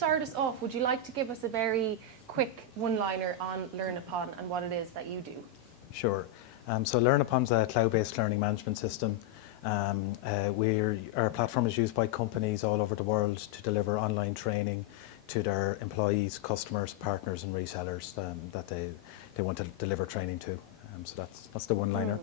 start us off, would you like to give us a very quick one-liner on LearnUpon and what it is that you do? Sure. So LearnUpon's a cloud-based learning management system. Our platform is used by companies all over the world to deliver online training to their employees, customers, partners and resellers that they want to deliver training to. So that's the one-liner.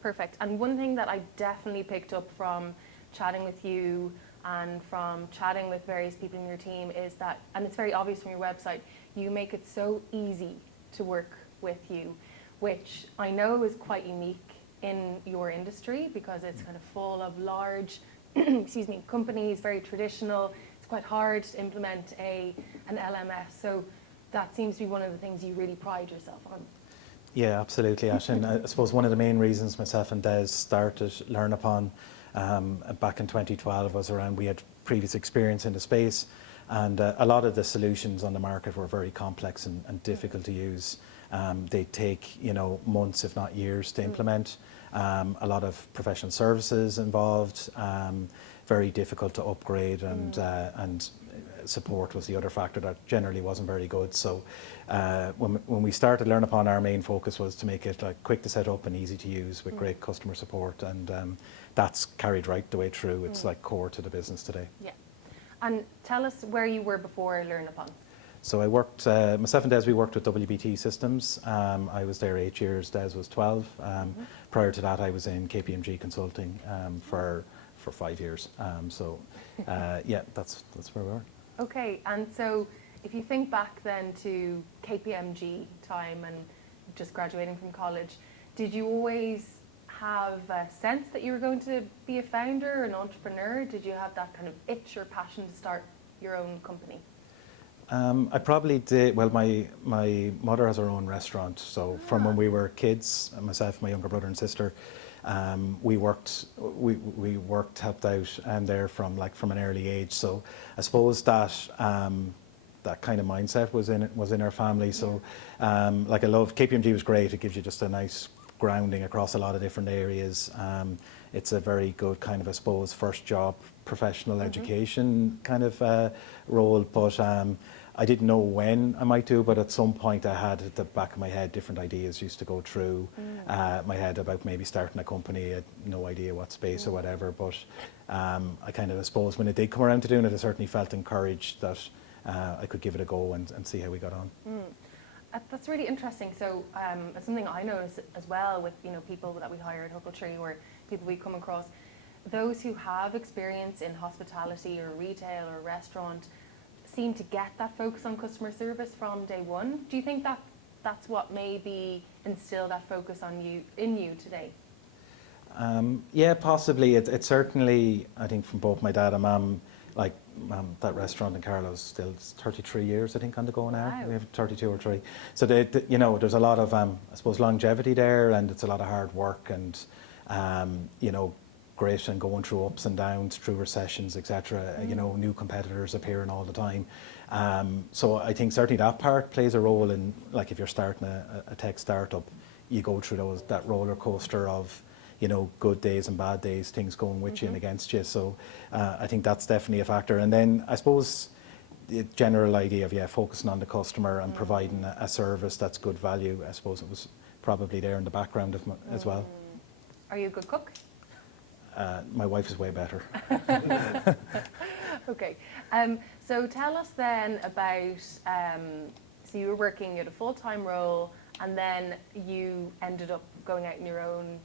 Perfect. And one thing that I definitely picked up from chatting with you and from chatting with various people in your team is that, and it's very obvious from your website, you make it so easy to work with you, which I know is quite unique in your industry because it's kind of full of large excuse me, companies, very traditional. It's quite hard to implement an LMS. So that seems to be one of the things you really pride yourself on. Yeah, absolutely, Aislinn. I suppose one of the main reasons myself and Des started LearnUpon back in 2012 was around we had previous experience in the space, and a lot of the solutions on the market were very complex and difficult to use. They take months, if not years, to implement. A lot of professional services involved, very difficult to upgrade, and support was the other factor that generally wasn't very good. So when we started LearnUpon, our main focus was to make it quick to set up and easy to use with great customer support, and that's carried right the way through. It's core to the business today. Yeah. And tell us where you were before LearnUpon. So I worked, myself and Des, we worked with WBT Systems. I was there 8 years, Des was 12. Prior to that, I was in KPMG Consulting for 5 years. Yeah, that's where we were. Okay, and so if you think back then to KPMG time and just graduating from college, did you always have a sense that you were going to be a founder, an entrepreneur? Did you have that kind of itch or passion to start your own company? I probably did. Well, my mother has her own restaurant, so from when we were kids, myself, my younger brother and sister, we worked, helped out, and there from an early age. So I suppose that that kind of mindset was in our family. So I love KPMG was great. It gives you just a nice grounding across a lot of different areas. It's a very good kind of, I suppose, first job, professional education kind of role. But I didn't know when I might do, but at some point I had at the back of my head different ideas used to go through my head about maybe starting a company. I had no idea what space or whatever, but I kind of, I suppose, when it did come around to doing it, I certainly felt encouraged that I could give it a go and see how we got on. That's really interesting. So it's something I notice as well with people that we hire at Huckletree or people we come across. Those who have experience in hospitality or retail or restaurant seem to get that focus on customer service from day one. Do you think that that's what maybe instilled that focus in you today? Yeah, possibly. It certainly, I think, from both my dad and mum, that restaurant in Carlow's still 33 years, I think, on the go now. Wow. We have 32 or 3. So there's a lot of, I suppose, longevity there, and it's a lot of hard work, and great, and going through ups and downs, through recessions, etc. New competitors appearing all the time. So I think certainly that part plays a role in, if you're starting a tech startup, you go through that roller coaster of good days and bad days, things going with you and against you. So I think that's definitely a factor. And then I suppose the general idea of focusing on the customer and providing a service that's good value, I suppose it was probably there in the background as well. Are you a good cook? My wife is way better. Okay. So tell us then about, so you were working, you had a full-time role, and then you ended up going out on your own.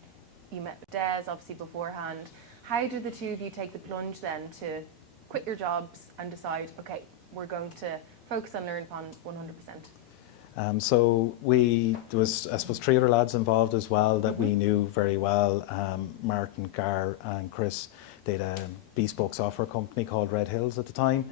You met Des, obviously, beforehand. How did the two of you take the plunge then to quit your jobs and decide, okay, we're going to focus on LearnUpon 100%? So there was, I suppose, 3 other lads involved as well that we knew very well. Martin, Gar and Chris. They had a bespoke software company called Red Hills at the time.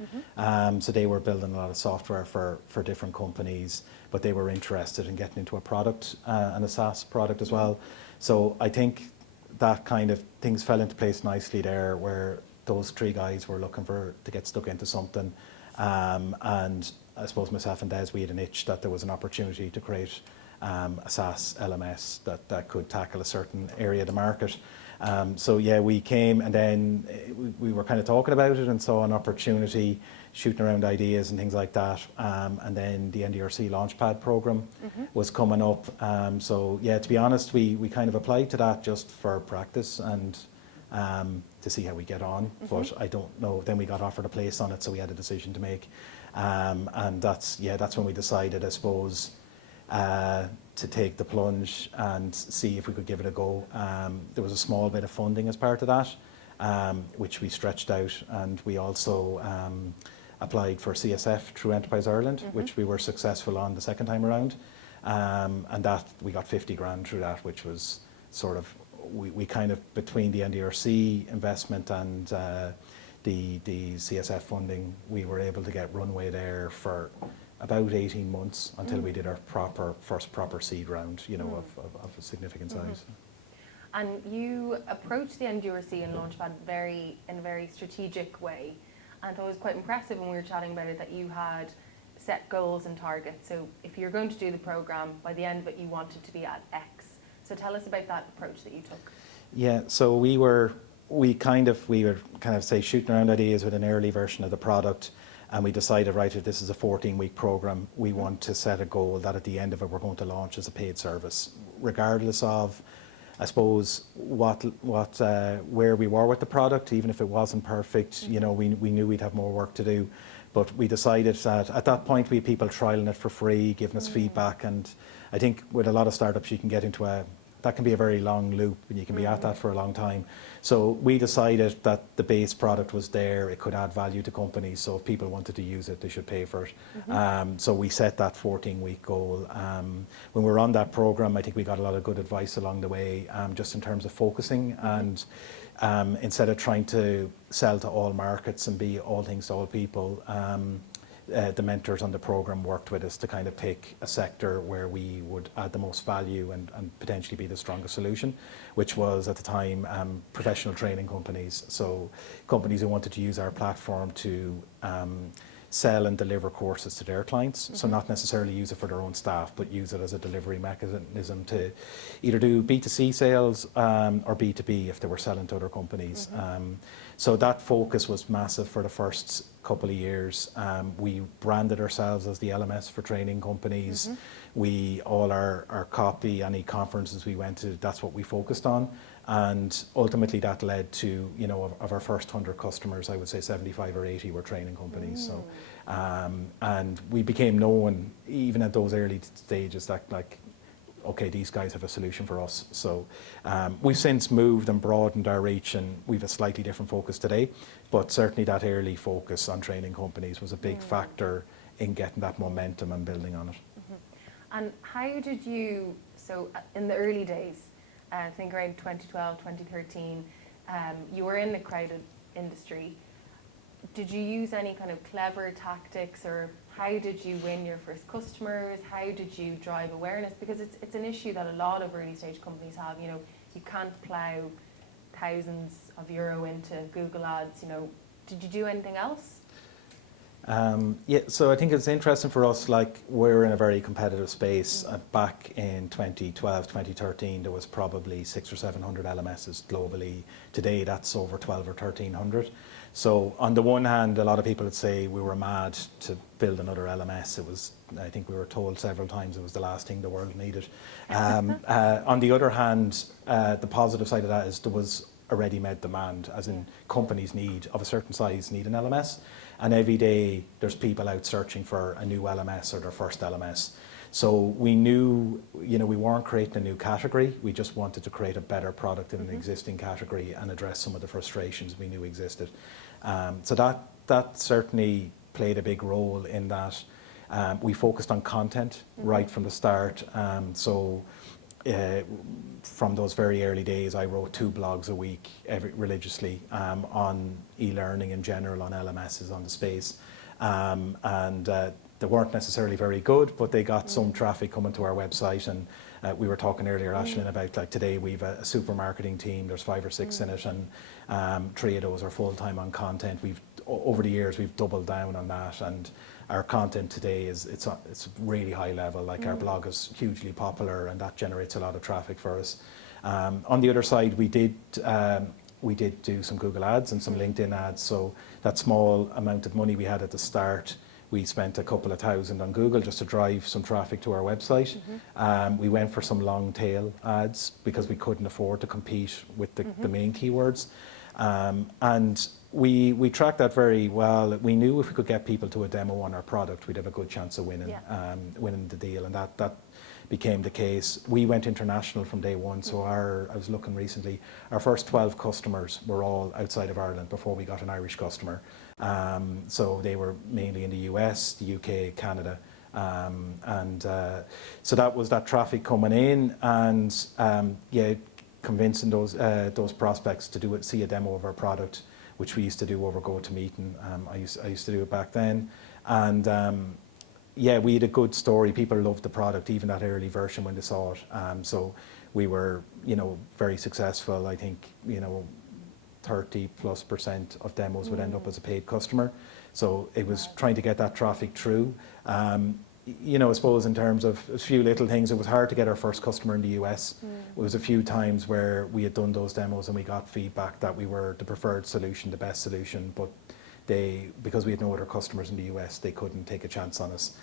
So they were building a lot of software for different companies, but they were interested in getting into a product and a SaaS product as well. So I think that kind of things fell into place nicely there, where those 3 guys were looking to get stuck into something. And I suppose myself and Des, we had an itch that there was an opportunity to create a SaaS LMS that could tackle a certain area of the market. So yeah, we came, and then we were kind of talking about it and saw an opportunity shooting around ideas and things like that. And then the NDRC Launchpad program was coming up. So yeah, to be honest, we kind of applied to that just for practice and to see how we get on. But I don't know. Then we got offered a place on it, so we had a decision to make. And that's when we decided, I suppose, to take the plunge and see if we could give it a go. There was a small bit of funding as part of that, which we stretched out, and we also applied for CSF through Enterprise Ireland, which we were successful on the second time around, and that we got 50 grand through that, which was sort of, we kind of, between the NDRC investment and the CSF funding, we were able to get runway there for about 18 months until we did our first proper seed round, of a significant size. And you approached the NDRC and Launchpad in a very strategic way. And I thought it was quite impressive when we were chatting about it that you had set goals and targets. So if you're going to do the program, by the end of it, you wanted to be at X. So tell us about that approach that you took. Yeah, so we were kind of say shooting around ideas with an early version of the product. And we decided, right, if this is a 14-week program, we want to set a goal that at the end of it, we're going to launch as a paid service, regardless of, I suppose, where we were with the product. Even if it wasn't perfect, we knew we'd have more work to do. But we decided that at that point, we had people trialing it for free, giving us feedback. And I think with a lot of startups, you can get into that can be a very long loop, and you can be at that for a long time. So we decided that the base product was there, it could add value to companies, so if people wanted to use it, they should pay for it. So we set that 14-week goal. When we were on that program, I think we got a lot of good advice along the way, just in terms of focusing, and instead of trying to sell to all markets and be all things to all people, the mentors on the program worked with us to kind of pick a sector where we would add the most value and potentially be the strongest solution, which was at the time professional training companies. So companies who wanted to use our platform to sell and deliver courses to their clients. So not necessarily use it for their own staff, but use it as a delivery mechanism to either do B2C sales or B2B if they were selling to other companies. So that focus was massive for the first couple of years. We branded ourselves as the LMS for training companies. All our copy, any conferences we went to, that's what we focused on. And ultimately that led to, of our first 100 customers, I would say 75 or 80 were training companies. So, and we became known even at those early stages that okay, these guys have a solution for us. So we've since moved and broadened our reach, and we've a slightly different focus today, but certainly that early focus on training companies was a big factor in getting that momentum and building on it. And how did you, so in the early days, I think around 2012, 2013, you were in a crowded industry. Did you use any kind of clever tactics, or how did you win your first customers? How did you drive awareness? Because it's an issue that a lot of early stage companies have. You can't plow thousands of euro into Google ads. Did you do anything else? Yeah, so I think it's interesting for us, we're in a very competitive space. Back in 2012, 2013, there was probably 600 or 700 LMSs globally. Today, that's over 12 or 1300. So on the one hand, a lot of people would say we were mad to build another LMS. I think we were told several times it was the last thing the world needed. On the other hand, the positive side of that is there was a ready-made demand, as in companies of a certain size need an LMS. And every day there's people out searching for a new LMS or their first LMS. So we knew, we weren't creating a new category. We just wanted to create a better product in an existing category and address some of the frustrations we knew existed. So that certainly played a big role in that. We focused on content right from the start. From those very early days, I wrote 2 blogs a week religiously on e-learning in general, on LMSs, on the space. They weren't necessarily very good, but they got some traffic coming to our website. And we were talking earlier, Aislinn, about today we've a super marketing team. There's 5 or 6 in it, and 3 of those are full-time on content. Over the years, we've doubled down on that, and our content today it's really high level. Our blog is hugely popular, and that generates a lot of traffic for us. On the other side, we we did do some Google ads and some LinkedIn ads. So that small amount of money we had at the start, we spent a couple of thousand on Google just to drive some traffic to our website. We went for some long tail ads because we couldn't afford to compete with the main keywords. And we tracked that very well. We knew if we could get people to a demo on our product, we'd have a good chance of winning, winning the deal. And that became the case. We went international from day one. So I was looking recently, our first 12 customers were all outside of Ireland before we got an Irish customer. So they were mainly in the US, the UK, Canada. So that was that traffic coming in, and convincing those prospects to see a demo of our product, which we used to do over GoToMeeting. I used to do it back then, and we had a good story. People loved the product, even that early version when they saw it. So we were, very successful. I think, 30+% of demos would end up as a paid customer. So it was trying to get that traffic through. I suppose in terms of a few little things, it was hard to get our first customer in the US. It was a few times where we had done those demos and we got feedback that we were the preferred solution, the best solution, but because we had no other customers in the US, they couldn't take a chance on us.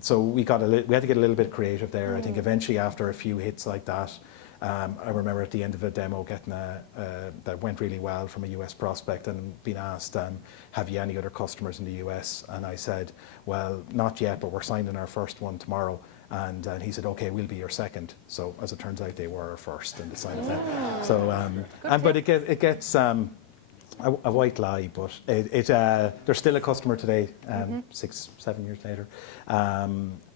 So we had to get a little bit creative there. I think eventually after a few hits like that, I remember at the end of a demo getting that went really well from a US prospect and being asked, have you any other customers in the US? And I said, well, not yet, but we're signing our first one tomorrow. And he said, okay, we'll be your second. So as it turns out, they were our first in the sign of that. So, but it gets a white lie, but they're still a customer today, 6-7 years later.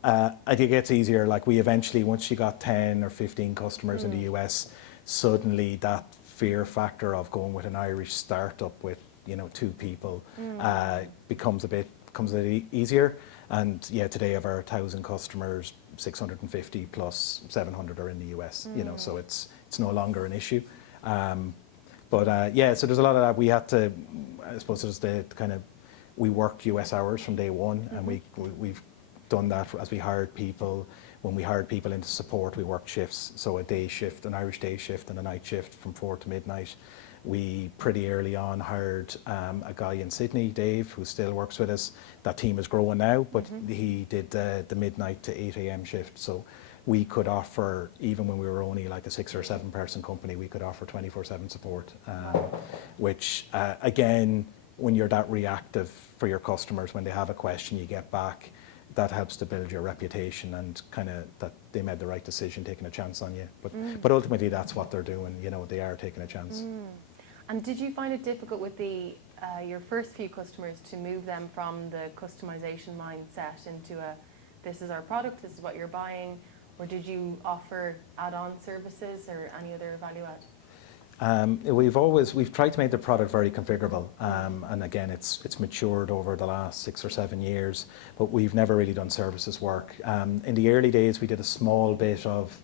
I think it gets easier. Like we eventually, once you got 10 or 15 customers in the US, suddenly that fear factor of going with an Irish startup with 2 people becomes a bit easier. And today of our 1,000 customers, 650 plus 700 are in the US. So it's no longer an issue. So there's a lot of that. We had to, I suppose, we worked US hours from day one, and we've done that as we hired people. When we hired people into support, we worked shifts. So a day shift, an Irish day shift, and a night shift from 4 to midnight. We pretty early on hired a guy in Sydney, Dave, who still works with us. That team is growing now, but he did the midnight to 8 a.m. shift. So we could offer, even when we were only like a 6 or 7 person company, we could offer 24/7 support, which again, when you're that reactive for your customers, when they have a question, you get back, that helps to build your reputation and kind of that they made the right decision taking a chance on you. But ultimately, that's what they're doing. They are taking a chance. And did you find it difficult with your first few customers to move them from the customization mindset into this is our product, this is what you're buying? Or did you offer add-on services or any other value add? We've tried to make the product very configurable, and again, it's matured over the last 6 or 7 years, but we've never really done services work. In the early days, we did a small bit of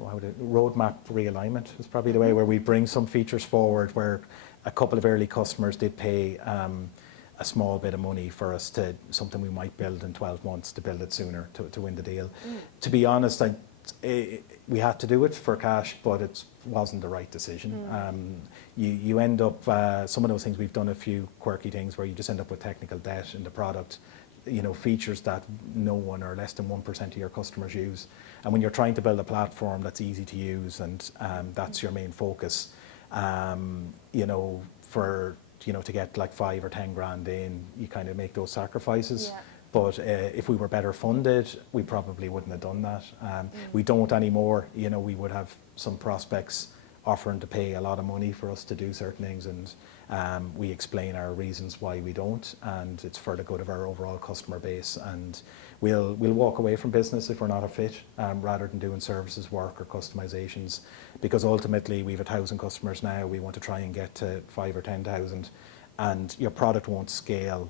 roadmap realignment is probably the way, where we bring some features forward where a couple of early customers did pay a small bit of money for us to something we might build in 12 months to build it sooner to win the deal. To be honest, we had to do it for cash, but it wasn't the right decision. You end up, some of those things, we've done a few quirky things where you just end up with technical debt in the product, features that no one or less than 1% of your customers use. And when you're trying to build a platform that's easy to use and that's your main focus, to get like 5 or 10 grand in, you kind of make those sacrifices. Yeah. But if we were better funded, we probably wouldn't have done that. We don't anymore. We would have some prospects offering to pay a lot of money for us to do certain things, and we explain our reasons why we don't, and it's for the good of our overall customer base. And we'll walk away from business if we're not a fit, rather than doing services work or customizations, because ultimately we've 1,000 customers now. We want to try and get to 5 or 10,000, and your product won't scale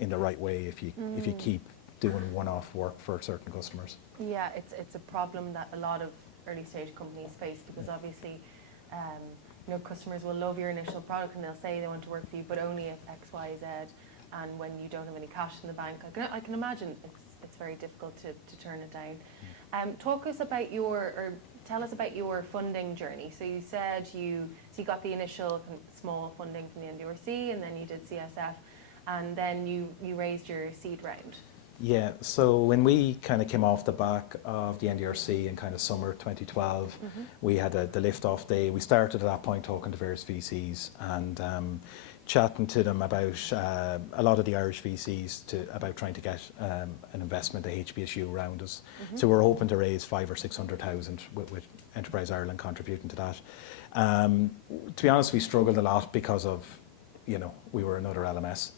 in the right way if you keep doing one-off work for certain customers. Yeah, it's a problem that a lot of early stage companies face, because obviously customers will love your initial product and they'll say they want to work for you, but only if X, Y, Z. And when you don't have any cash in the bank, I can imagine it's very difficult to turn it down. Talk us about tell us about your funding journey. So you said you got the initial kind of small funding from the NDRC, and then you did CSF, and then you raised your seed round. Yeah, so when we kind of came off the back of the NDRC in kind of summer 2012, we had the lift-off day. We started at that point talking to various VCs and chatting to them about a lot of the Irish VCs about trying to get an investment, a HBSU round us. So we're hoping to raise 500,000 or 600,000 with Enterprise Ireland contributing to that. To be honest, we struggled a lot because of, you know, we were another LMS,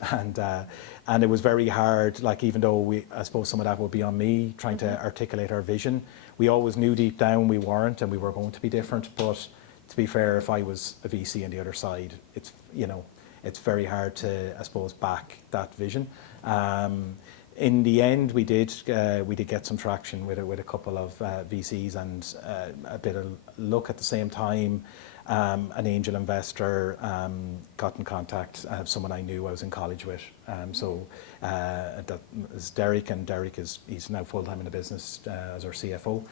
and it was very hard. Like, even though I suppose some of that would be on me trying to articulate our vision. We always knew deep down we weren't, and we were going to be different. But to be fair, if I was a VC on the other side, it's, you know, it's very hard to, I suppose, back that vision. In the end, we did get some traction with a couple of VCs and a bit of luck at the same time. An angel investor got in contact, someone I knew I was in college with. That is Derek, and he's now full-time in the business as our CFO.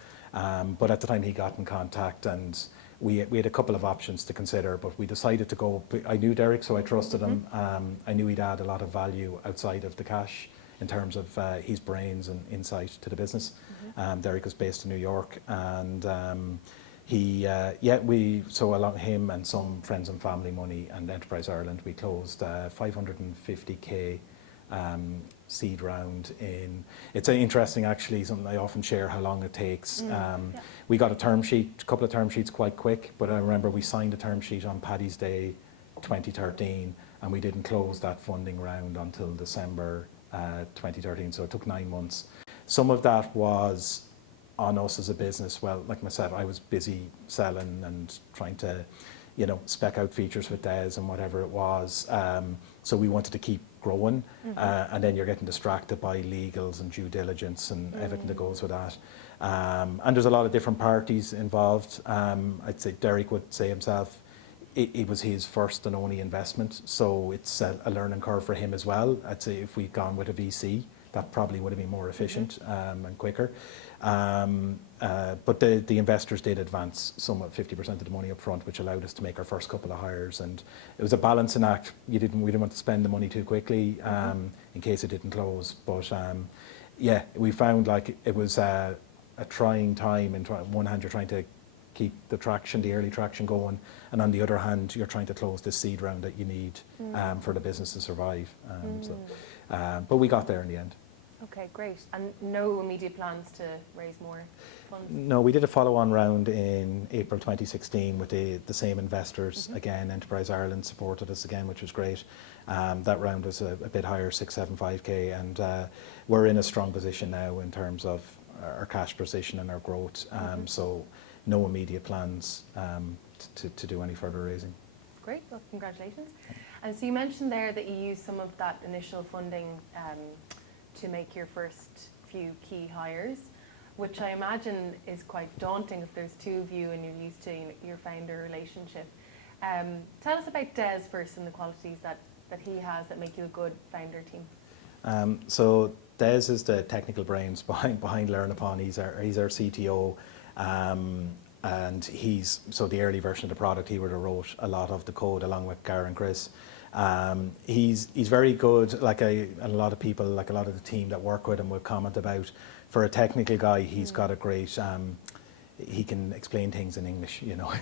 But at the time he got in contact, and we had a couple of options to consider, but we decided to go. I knew Derek, so I trusted him. I knew he'd add a lot of value outside of the cash in terms of his brains and insight to the business. Derek was based in New York, and so along him and some friends and family money and Enterprise Ireland, we closed 550k seed round in. It's interesting, actually, something I often share how long it takes. We got a couple of term sheets quite quick, but I remember we signed a term sheet on Paddy's Day 2013, and we didn't close that funding round until December 2013, so it took 9 months. Some of that was on us as a business. Well, like myself, I was busy selling and trying to, you know, spec out features with Des and whatever it was. So we wanted to keep growing, and then you're getting distracted by legals and due diligence and everything that goes with that. And there's a lot of different parties involved. I'd say Derek would say himself, it was his first and only investment, so it's a learning curve for him as well. I'd say if we'd gone with a VC, that probably would have been more efficient and quicker. But the investors did advance somewhat 50% of the money up front, which allowed us to make our first couple of hires. And it was a balancing act. We didn't want to spend the money too quickly in case it didn't close. But yeah, we found like it was a trying time. And on one hand, you're trying to keep the early traction going, and on the other hand, you're trying to close this seed round that you need for the business to survive. But we got there in the end. Okay, great. And no immediate plans to raise more funds? No, we did a follow-on round in April 2016 with the same investors. Again, Enterprise Ireland supported us again, which was great. That round was a bit higher, 675k, and we're in a strong position now in terms of our cash position and our growth. So no immediate plans to do any further raising. Great, well, congratulations. And so you mentioned there that you used some of that initial funding to make your first few key hires, which I imagine is quite daunting if there's two of you and you're used to your founder relationship. Tell us about Des first and the qualities that he has that make you a good founder team. So Des is the technical brains behind LearnUpon. He's our CTO, and so the early version of the product, he would have wrote a lot of the code along with Gar and Chris. He's very good, and a lot of people, like a lot of the team that work with him would comment about, for a technical guy, he's got a great, he can explain things in English, you know,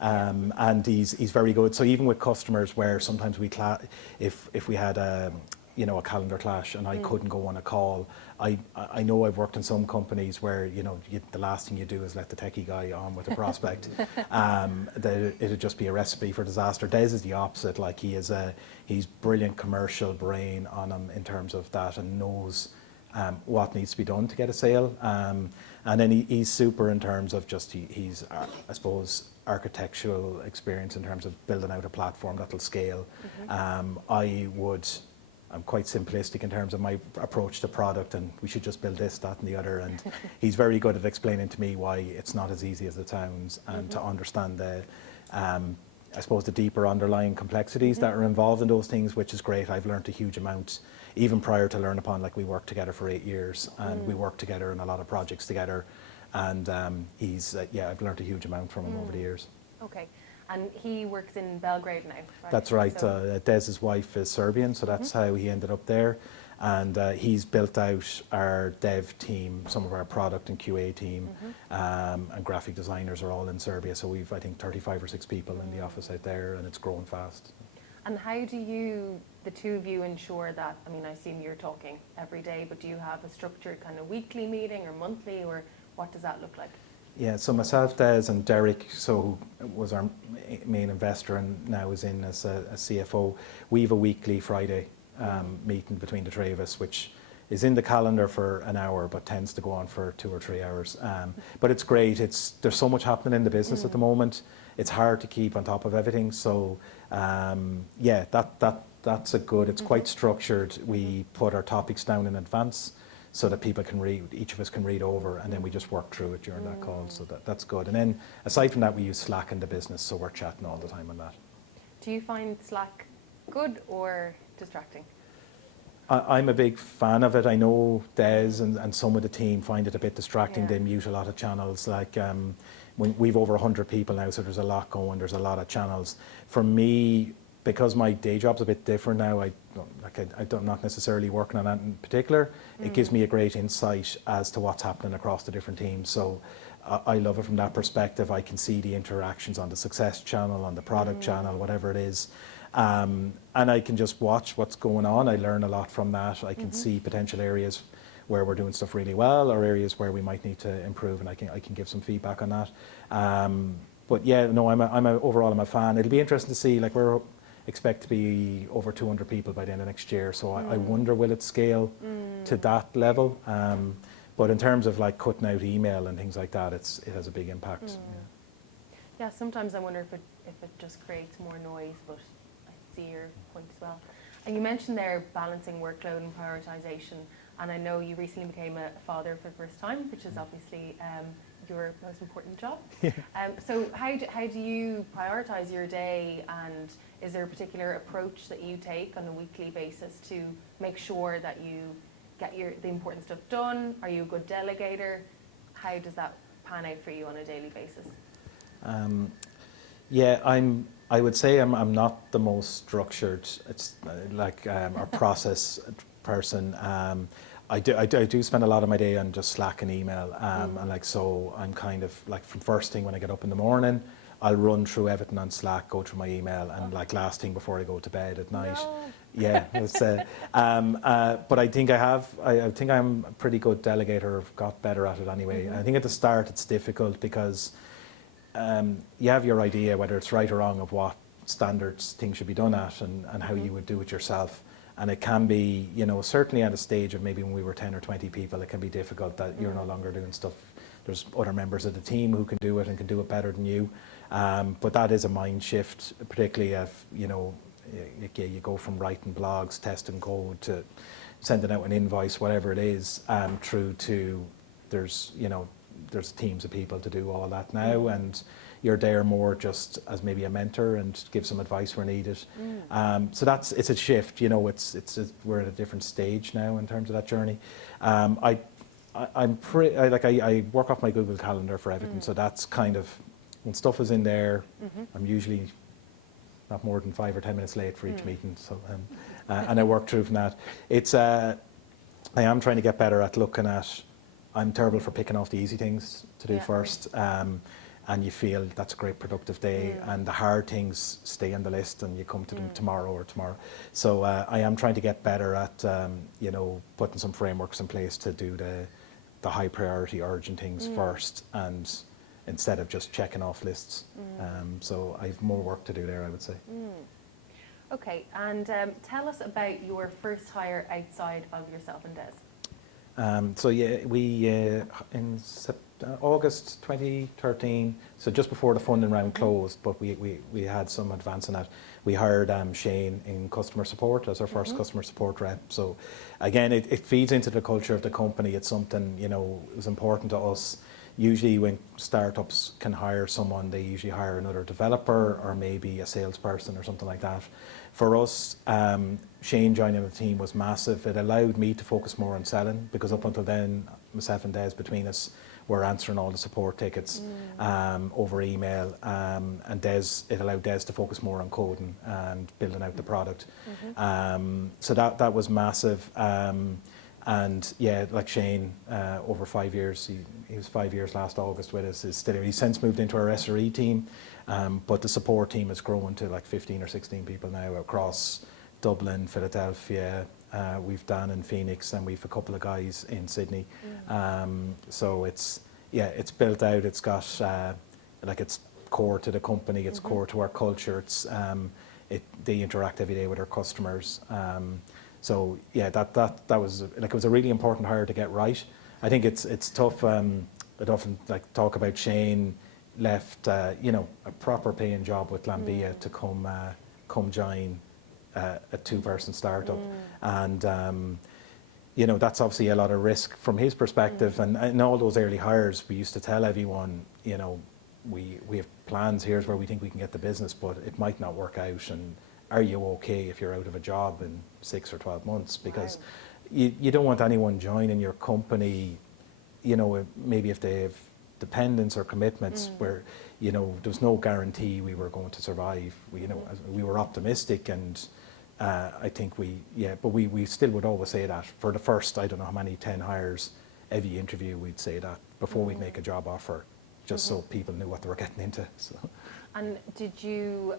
and he's very good. So even with customers where sometimes if we had a calendar clash and I couldn't go on a call, I know I've worked in some companies where, you know, the last thing you do is let the techie guy on with a prospect. It'd just be a recipe for disaster. Des is the opposite. Like, he's brilliant commercial brain on him in terms of that, and knows what needs to be done to get a sale. And then he's super in terms of just he's I suppose architectural experience in terms of building out a platform that'll scale. I'm quite simplistic in terms of my approach to product, and we should just build this, that, and the other. And he's very good at explaining to me why it's not as easy as it sounds, and to understand I suppose the deeper underlying complexities that are involved in those things, which is great. I've learned a huge amount even prior to LearnUpon. Like, we worked together for 8 years, and we worked together in a lot of projects together. and I've learned a huge amount from him over the years. Okay, and he works in Belgrade now, right? That's right. So, Des's wife is Serbian, so that's how he ended up there. And he's built out our dev team, some of our product and QA team, and graphic designers are all in Serbia. So we've, I think, 35 or 6 people in the office out there, and it's growing fast. and how do you, the two of you, ensure that, I mean, I assume you're talking every day, but do you have a structured kind of weekly meeting or monthly, or what does that look like? Yeah, so myself, Des, and Derek, so who was our main investor and now is in as a CFO, we have a weekly Friday meeting between the three of us, which is in the calendar for an hour, but tends to go on for 2 or 3 hours. But it's great. There's so much happening in the business at the moment. It's hard to keep on top of everything. So that's a good. It's quite structured. We put our topics down in advance, so that people can read, each of us can read over, and then we just work through it during that call. So that's good. And then aside from that, we use Slack in the business, so we're chatting all the time on that. Do you find Slack good or distracting? I'm a big fan of it. I know Des and some of the team find it a bit distracting. Yeah. They mute a lot of channels. Like we've over 100 people now, so there's a lot going. There's a lot of channels. For me, because my day job's a bit different now, I'm not necessarily working on that in particular. It gives me a great insight as to what's happening across the different teams. So I love it from that perspective. I can see the interactions on the success channel, on the product channel, whatever it is. And I can just watch what's going on. I learn a lot from that. I can see potential areas where we're doing stuff really well, or areas where we might need to improve, and I can give some feedback on that. But yeah, no, overall I'm a fan. It'll be interesting to see, like we're expect to be over 200 people by the end of next year. So I wonder, will it scale to that level? But in terms of like cutting out email and things like that, it has a big impact. Yeah, sometimes I wonder if it just creates more noise, but I see your point as well. And you mentioned there balancing workload and prioritization, and I know you recently became a father for the first time, which is obviously your most important job. So how do you prioritize your day, and is there a particular approach that you take on a weekly basis to make sure that you get the important stuff done? Are you a good delegator? How does that pan out for you on a daily basis? I would say I'm not the most structured. It's like a process person. I do spend a lot of my day on just Slack and email, and like so I'm kind of like from first thing when I get up in the morning, I'll run through everything on Slack, go through my email, and like last thing before I go to bed at night. No. Yeah, it's, but I think I think I'm a pretty good delegator. I've got better at it anyway. I think at the start it's difficult because you have your idea, whether it's right or wrong, of what standards things should be done at, and how you would do it yourself. And it can be, certainly at a stage of maybe when we were 10 or 20 people, it can be difficult that you're no longer doing stuff. There's other members of the team who can do it and can do it better than you. But that is a mind shift, particularly if, you go from writing blogs, testing code, to sending out an invoice, whatever it is, through to there's teams of people to do all that now, and you're there more just as maybe a mentor and give some advice where needed. So it's a shift. We're at a different stage now in terms of that journey. I work off my Google Calendar for everything, so that's kind of when stuff is in there. I'm usually not more than 5 or 10 minutes late for each meeting. So and I work through from that. I am trying to get better at looking at. I'm terrible for picking off the easy things to do first. And you feel that's a great productive day, and the hard things stay on the list and you come to them tomorrow. So I am trying to get better at putting some frameworks in place to do the high priority urgent things first, and instead of just checking off lists. So I have more work to do there, I would say. Okay, and tell us about your first hire outside of yourself and Des. We in August 2013, so just before the funding round closed, but we had some advance in that. We hired Shane in customer support as our first customer support rep. So again, it feeds into the culture of the company. It's something, it was important to us. Usually when startups can hire someone, they usually hire another developer or maybe a salesperson or something like that. For us, Shane joining the team was massive. It allowed me to focus more on selling, because up until then, myself and Des, between us, we're answering all the support tickets over email, and it allowed Des to focus more on coding and building out the product. So that was massive. And yeah, like Shane, over 5 years, he was 5 years last August with us. He's since moved into our SRE team, but the support team has grown to like 15 or 16 people now across Dublin, Philadelphia. We've Dan in Phoenix, and we've a couple of guys in Sydney. So it's built out. It's got it's core to the company. It's core to our culture. It's they interact every day with our customers. So yeah, that was it was a really important hire to get right. I think it's tough. I'd often talk about Shane left a proper paying job with Lambia to come join a 2-person startup, and that's obviously a lot of risk from his perspective. And in all those early hires, we used to tell everyone, we have plans. Here's where we think we can get the business, but it might not work out. And are you okay if you're out of a job in 6 or 12 months? Because you don't want anyone joining your company, maybe if they have dependents or commitments where, there's no guarantee we were going to survive. We were optimistic, and I think but we still would always say that for the first, I don't know how many, 10 hires, every interview we'd say that before we'd make a job offer, just so people knew what they were getting into. So. And did you,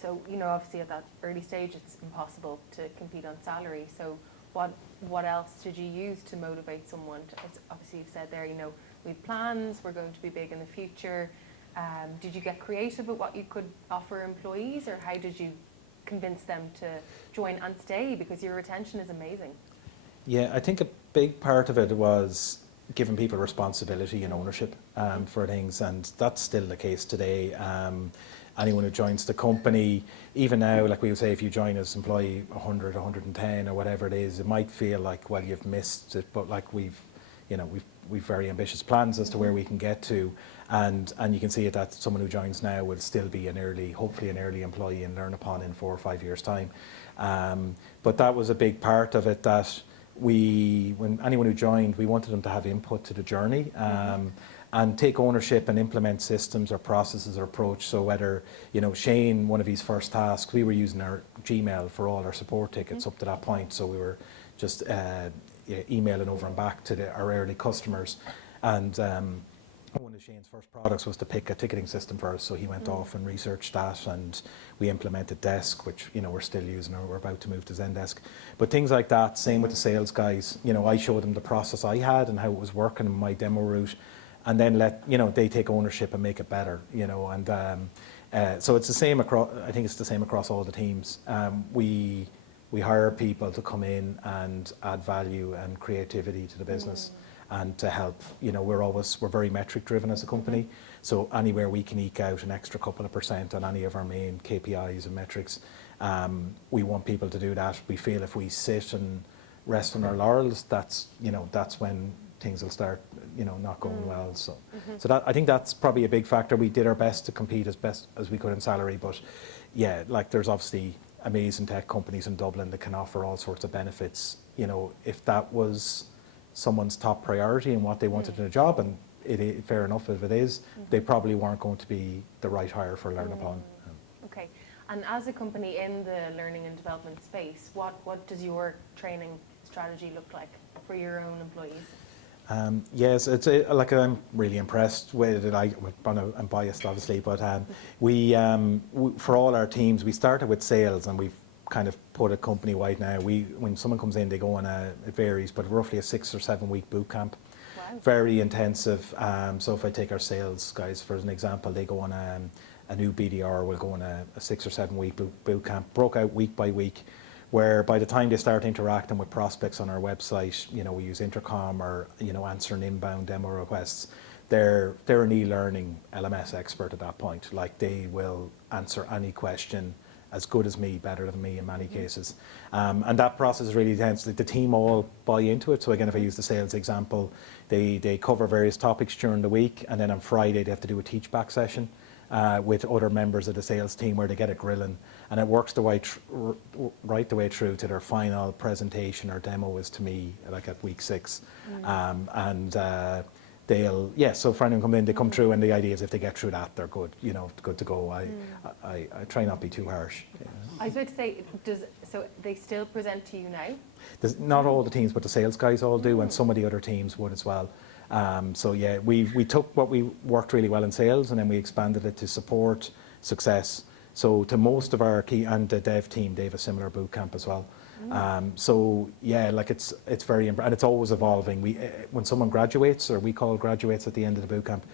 so obviously at that early stage it's impossible to compete on salary, so what else did you use to motivate someone obviously you've said there, we have plans, we're going to be big in the future. Did you get creative with what you could offer employees, or how did you convince them to join and stay, because your retention is amazing? Yeah, I think a big part of it was giving people responsibility and ownership for things, and that's still the case today. Anyone who joins the company, even now, like we would say, if you join as employee 100, 110 or whatever it is, it might feel like, well, you've missed it, but like we've very ambitious plans as to where we can get to, and you can see it that someone who joins now will still be hopefully an early employee in LearnUpon in 4 or 5 years' time. But that was a big part of it, that when anyone who joined, we wanted them to have input to the journey. And take ownership and implement systems or processes or approach. So whether, Shane, one of his first tasks, we were using our Gmail for all our support tickets up to that point. So we were just emailing over and back to our early customers. And one of Shane's first products was to pick a ticketing system for us. So he went off and researched that, and we implemented Desk, which, we're still using, or we're about to move to Zendesk. But things like that, same with the sales guys. I showed them the process I had and how it was working in my demo route. And then they take ownership and make it better, and so it's the same across. I think it's the same across all the teams. We hire people to come in and add value and creativity to the business, and to help. We're very metric driven as a company. So anywhere we can eke out an extra couple of % on any of our main KPIs and metrics, we want people to do that. We feel if we sit and rest on our laurels, that's when things will start, not going well. So that, I think that's probably a big factor. We did our best to compete as best as we could in salary, but yeah, there's obviously amazing tech companies in Dublin that can offer all sorts of benefits. If that was someone's top priority and what they wanted in a job, and fair enough if it is, they probably weren't going to be the right hire for LearnUpon. Okay, and as a company in the learning and development space, what does your training strategy look like for your own employees? Yes, it's I'm really impressed with it. I'm biased, obviously, but we for all our teams, we started with sales, and we've kind of put it company-wide now. When someone comes in, they go on it varies, but roughly a 6 or 7 week boot camp. Wow. Very intensive. So if I take our sales guys for an example, they go on a new BDR, will go on a 6 or 7 week boot camp, broke out week by week, where by the time they start interacting with prospects on our website, we use intercom or, answering inbound demo requests, they're an e-learning LMS expert at that point. Like, they will answer any question as good as me, better than me in many cases. And that process is really intense. The team all buy into it. So again, if I use the sales example, they cover various topics during the week, and then on Friday they have to do a teach back session with other members of the sales team where they get a grilling, and it works right the way through to their final presentation or demo is to me, like at week 6. And so for anyone coming in, they come through, and the idea is if they get through that, they're good, good to go. I try not to be too harsh. I was about to say, so they still present to you now? Not all the teams, but the sales guys all do, and some of the other teams would as well. So yeah, we took what we worked really well in sales, and then we expanded it to support, success. So to most of our key, and the dev team, they have a similar boot camp as well. So yeah, like it's very, and it's always evolving. When someone graduates, or we call graduates at the end of the boot camp,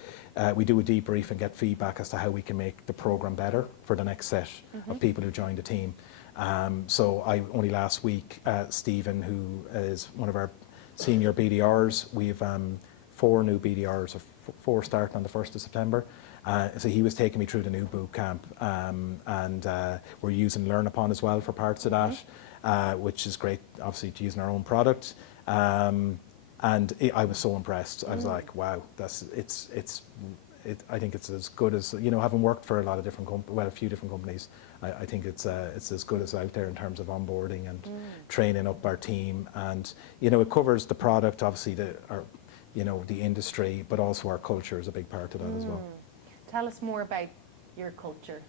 we do a debrief and get feedback as to how we can make the program better for the next set of people who join the team. So only last week, Stephen, who is one of our senior BDRs, we've 4 new BDRs, or 4 starting on the 1st of September. So he was taking me through the new boot camp, and we're using LearnUpon as well for parts of that, which is great, obviously, to using our own product. And I was so impressed. I was like, wow, I think it's as good as, having worked for a few different companies. I think it's as good as out there in terms of onboarding and training up our team. And it covers the product, obviously, the industry, but also our culture is a big part of that as well. Tell us more about your culture.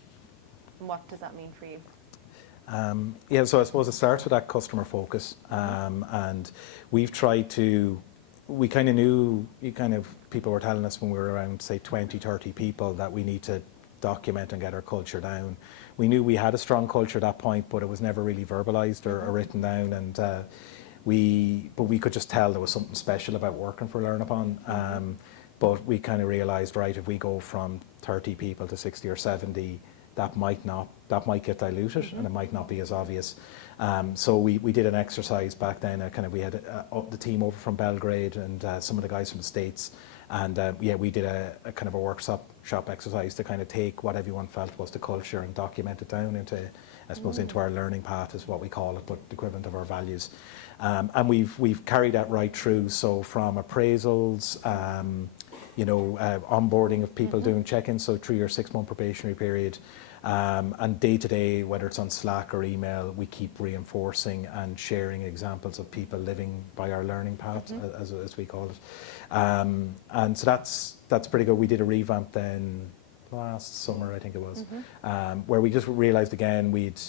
What does that mean for you? So I suppose it starts with that customer focus, and we've tried to, we kind of knew, people were telling us when we were around, say, 20, 30 people, that we need to document and get our culture down. We knew we had a strong culture at that point, but it was never really verbalized or written down, and but we could just tell there was something special about working for LearnUpon. But we kind of realised, right, if we go from 30 people to 60 or 70, that might get diluted, and it might not be as obvious. So we did an exercise back then. We had the team over from Belgrade and some of the guys from the States, and we did a kind of a workshop exercise to kind of take what everyone felt was the culture and document it down into, I suppose, into our learning path is what we call it, but the equivalent of our values. And we've carried that right through. So from appraisals, onboarding of people doing check-ins, so through your 6-month probationary period, and day to day, whether it's on Slack or email, we keep reinforcing and sharing examples of people living by our learning path, as we call it. And so that's pretty good. We did a revamp then last summer, I think it was, where we just realised again we'd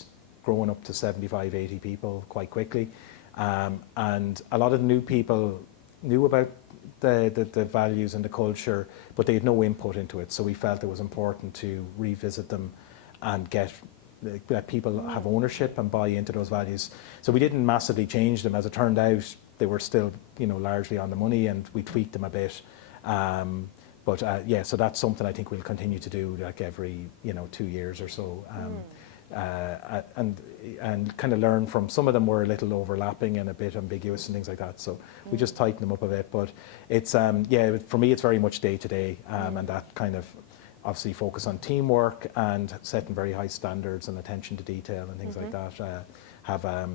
grown up to 75, 80 people quite quickly, and a lot of new people knew about the values and the culture, but they had no input into it. So we felt it was important to revisit them and let people have ownership and buy into those values. So we didn't massively change them. As it turned out, they were still, largely on the money, and we tweaked them a bit. So that's something I think we'll continue to do, like every 2 years or so. And kind of learn from, some of them were a little overlapping and a bit ambiguous and things like that, so we just tighten them up a bit. But it's for me it's very much day to day, and that kind of obviously focus on teamwork and setting very high standards and attention to detail and things like that have a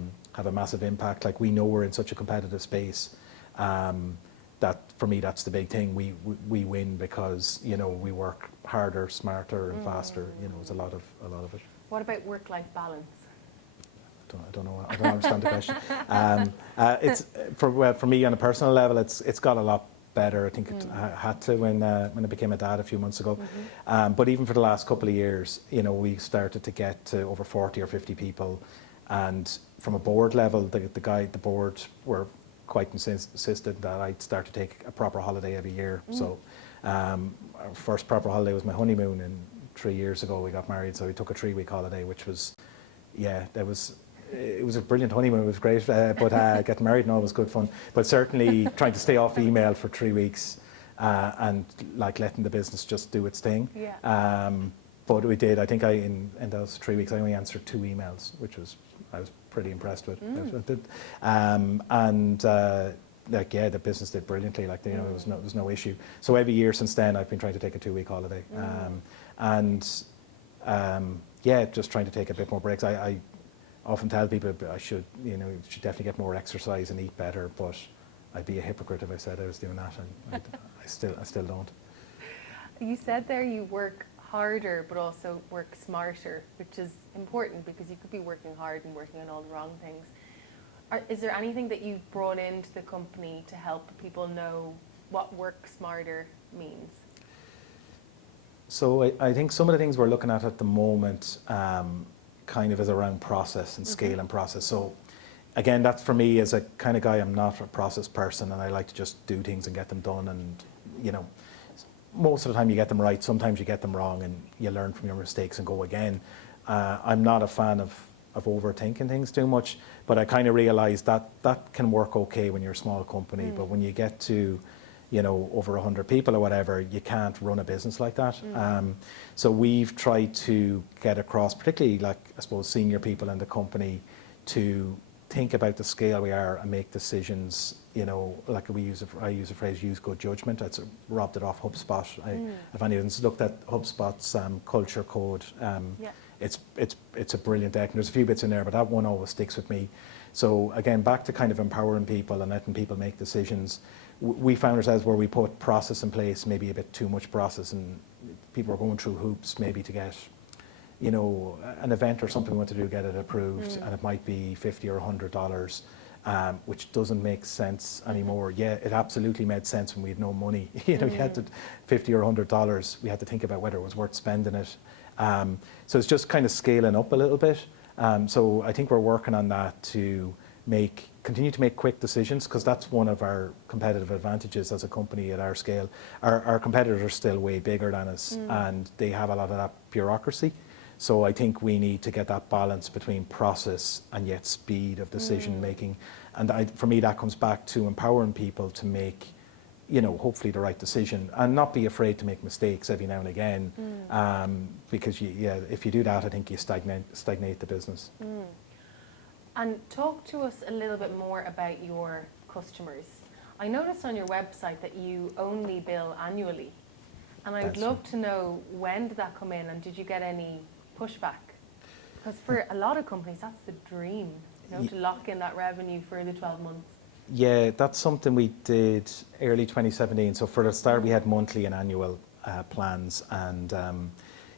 massive impact. Like, we know we're in such a competitive space, that for me that's the big thing. We win because we work harder, smarter and faster. There's a lot of it. What about work-life balance? I don't know. I don't understand the question. It's for me on a personal level. It's got a lot better. I think it had to when I became a dad a few months ago. But even for the last couple of years, we started to get to over 40 or 50 people, and from a board level, the board were quite insistent that I'd start to take a proper holiday every year. So our first proper holiday was my honeymoon, and 3 years ago we got married, so we took a 3-week holiday, which was, it was a brilliant honeymoon. It was great, but getting married and all was good fun. But certainly trying to stay off email for 3 weeks, and like letting the business just do its thing. But we did. I think in those 3 weeks I only answered 2 emails, which I was pretty impressed with. The business did brilliantly. There was no issue. So every year since then, I've been trying to take a 2-week holiday, just trying to take a bit more breaks. I often tell people I should definitely get more exercise and eat better, but I'd be a hypocrite if I said I was doing that, and I still don't. You said there you work harder, but also work smarter, which is important because you could be working hard and working on all the wrong things. Is there anything that you've brought into the company to help people know what work smarter means? So I think some of the things we're looking at the moment kind of is around process and scale and process. So again, that's for me as a kind of guy, I'm not a process person, and I like to just do things and get them done. And, you know, most of the time you get them right, sometimes you get them wrong, and you learn from your mistakes and go again. I'm not a fan of overthinking things too much, but I kind of realize that that can work okay when you're a small company, but when you get to, you know, over 100 people or whatever, you can't run a business like that. So we've tried to get across, particularly like, I suppose, senior people in the company, to think about the scale we are and make decisions, you know, like I use the phrase, use good judgment. It's robbed it off HubSpot. If anyone's looked at HubSpot's culture code, it's a brilliant deck, and there's a few bits in there, but that one always sticks with me. So again, back to kind of empowering people and letting people make decisions. We found ourselves where we put process in place, maybe a bit too much process, and people are going through hoops maybe to get, you know, an event or something we want to do, get it approved, and it might be $50 or $100, which doesn't make sense anymore. Yeah, it absolutely made sense when we had no money. You know, you had to $50 or $100. We had to think about whether it was worth spending it. So it's just kind of scaling up a little bit. So I think we're working on that to continue to make quick decisions, because that's one of our competitive advantages as a company at our scale. Our competitors are still way bigger than us, and they have a lot of that bureaucracy. So I think we need to get that balance between process and yet speed of decision making. And for me, that comes back to empowering people to make, you know, hopefully the right decision, and not be afraid to make mistakes every now and again. Because if you do that, I think you stagnate the business. And talk to us a little bit more about your customers. I noticed on your website that you only bill annually, and I would love to know, when did that come in, and did you get any pushback? Because for a lot of companies, that's the dream, you know, to lock in that revenue for the 12 months. Yeah, that's something we did early 2017. So for the start, we had monthly and annual plans, and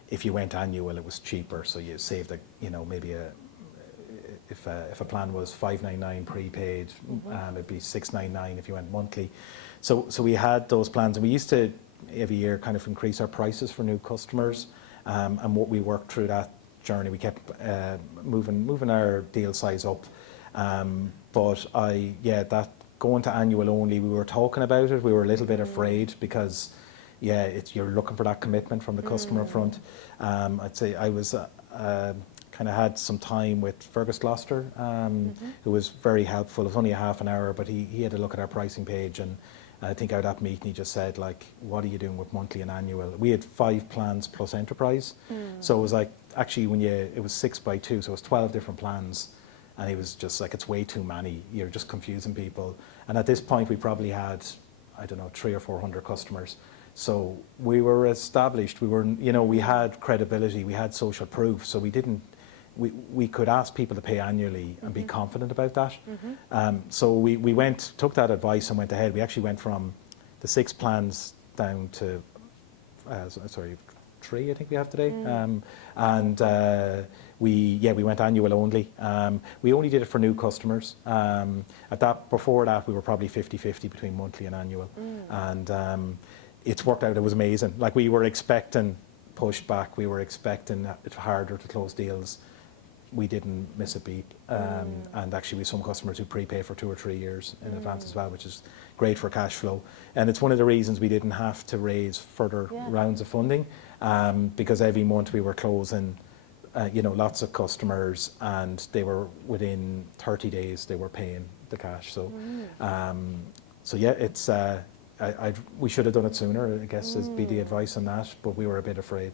if you went annual, it was cheaper. So you saved, maybe if a plan was $599 prepaid, it'd be $699 if you went monthly. So we had those plans, and we used to every year kind of increase our prices for new customers. And what we worked through that journey, we kept moving our deal size up. But that going to annual only, we were talking about it. We were a little bit afraid because, you're looking for that commitment from the customer up front. I'd say I was kind of had some time with Fergus Gloucester, who was very helpful. It was only a half an hour, but he had a look at our pricing page, and I think out at meeting he just said, like, what are you doing with monthly and annual? We had 5 plans plus enterprise. So it was like, actually it was 6 by 2, so it was 12 different plans. And he was just like, it's way too many. You're just confusing people. And at this point, we probably had, I don't know, 300 or 400 customers. So we were established. We were, we had credibility. We had social proof. So we could ask people to pay annually and be confident about that. So we took that advice and went ahead. We actually went from the 6 plans down to, 3 I think we have today. We went annual only. We only did it for new customers. Before that, we were probably 50-50 between monthly and annual. And it's worked out. It was amazing. Like, we were expecting pushback. We were expecting it harder to close deals. We didn't miss a beat. And actually, we have some customers who prepay for 2 or 3 years in advance as well, which is great for cash flow. And it's one of the reasons we didn't have to raise further rounds of funding, because every month we were closing lots of customers, and they were within 30 days they were paying the cash. So it's we should have done it sooner, I guess, is be the advice on that, but we were a bit afraid.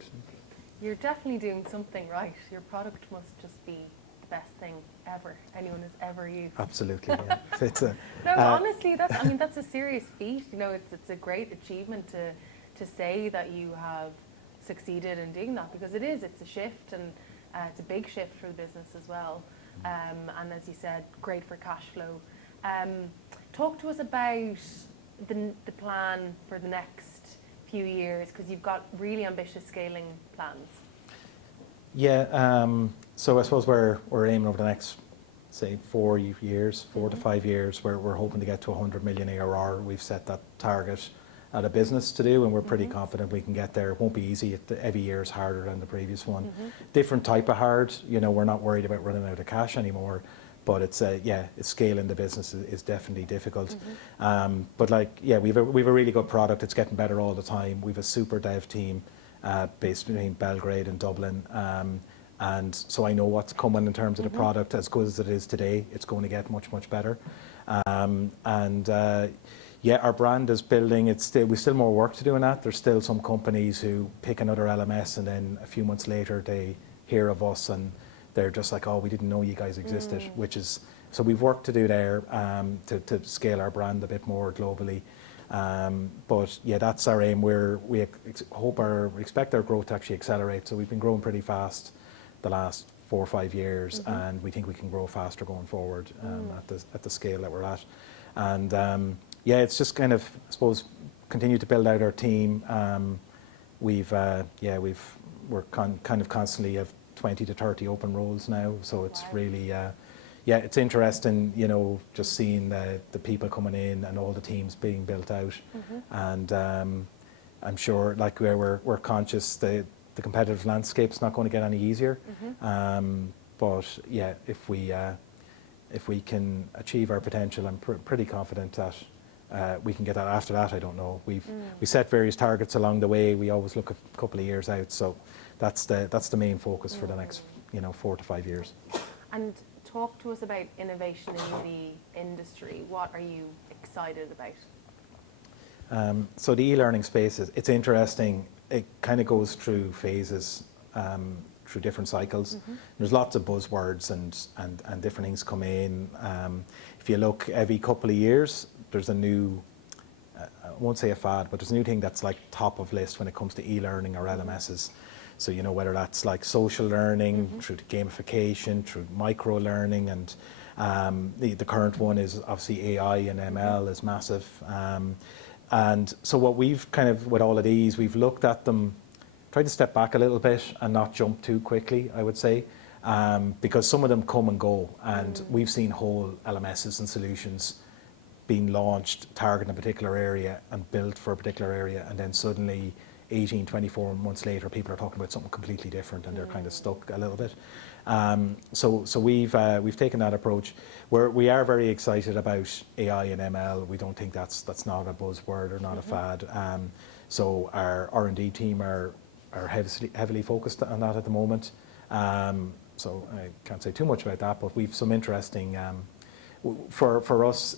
You're definitely doing something right. Your product must just be the best thing ever anyone has ever used. Absolutely. Yeah. No, honestly, that's a serious feat. It's a great achievement to say that you have succeeded in doing that, because it's a shift, and it's a big shift for the business as well. And as you said, great for cash flow. Talk to us about the plan for the next few years, because you've got really ambitious scaling plans. Yeah, so I suppose we're aiming over the next say 4 years, 4 to 5 years, where we're hoping to get to 100 million ARR. We've set that target at a business to do, and we're pretty confident we can get there. It won't be easy. Every year is harder than the previous one. Different type of hard. We're not worried about running out of cash anymore, but it's scaling the business is definitely difficult. But we've a really good product. It's getting better all the time. We've a super dev team based between Belgrade and Dublin. And so I know what's coming in terms of the product. As good as it is today, it's going to get much, much better. Our brand is building. We still more work to do in that. There's still some companies who pick another LMS and then a few months later they hear of us and they're just like, oh, we didn't know you guys existed, so we've work to do there to scale our brand a bit more globally. But that's our aim. We expect our growth to actually accelerate. So we've been growing pretty fast the last 4 or 5 years, and we think we can grow faster going forward at the scale that we're at. And it's just kind of, I suppose, continue to build out our team. We're kind of constantly have 20 to 30 open roles now, so it's really it's interesting, just seeing the people coming in and all the teams being built out. And I'm sure, we're conscious the competitive landscape's not going to get any easier. But if we can achieve our potential, I'm pretty confident that we can get that. After that, I don't know. We set various targets along the way. We always look a couple of years out, so that's the main focus for the next 4 to 5 years. And talk to us about innovation in the industry. What are you excited about? So the e-learning space it's interesting. It kind of goes through phases, through different cycles. There's lots of buzzwords and different things come in. If you look every couple of years, there's a new, I won't say a fad, but there's a new thing that's like top of list when it comes to e-learning or LMSs. So whether that's like social learning, through to gamification, through micro learning, and the current one is obviously AI and ML is massive. And so what we've kind of, with all of these, we've looked at them, tried to step back a little bit and not jump too quickly, I would say, because some of them come and go, and we've seen whole LMSs and solutions being launched, targeting a particular area and built for a particular area, and then suddenly 18, 24 months later, people are talking about something completely different, and they're kind of stuck a little bit. So we've taken that approach. We are very excited about AI and ML. We don't think that's not a buzzword or not a fad. So our R&D team are heavily focused on that at the moment. So I can't say too much about that, but we've some interesting, for us,